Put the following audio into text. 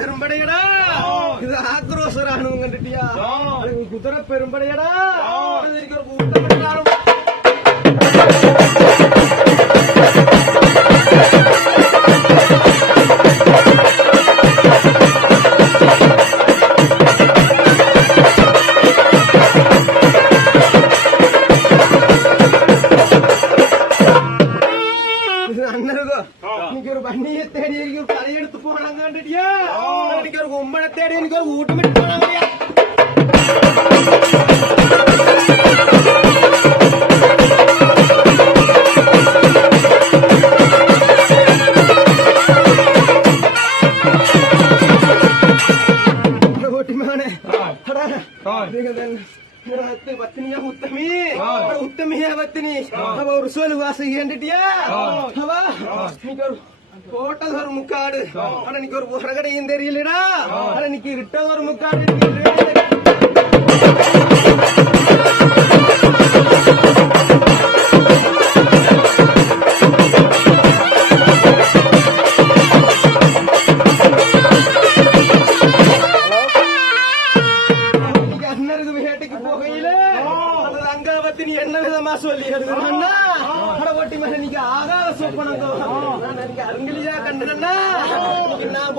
பெரும்படையடா, இது ஆக்ரோஷ ராணுவம் கண்டுட்டியா? குதிரை பெரும்படையடா, ஒரு கூட்டம் இன்னைக்கு ஒரு வண்டியை தேடி ஒரு தலையெடுத்து போனாங்க இன்னைக்கு ஒரு உம்மனை தேடி இன்னைக்கு ஒரு ஊட்டமிட்டு போனாங்க. பத்தினியா உத்தமி உத்தமியா பத்தினி அவ ஒரு சொல்லு வாசி ஏண்டிட்டியா இன்னைக்கு ஒரு போட்டது ஒரு முக்காடு ஆனா இன்னைக்கு ஒரு புறகடையும் தெரியலடா ஆனா இன்னைக்கு விட்டது ஒரு முக்காடு. அங்காபத்தினி என்ன விதமா சொல்லி எடுக்கிறா ஓட்டி மேல நீங்க ஆகாத சொப்பனம் அருங்கிலியா கண்டுனா நான்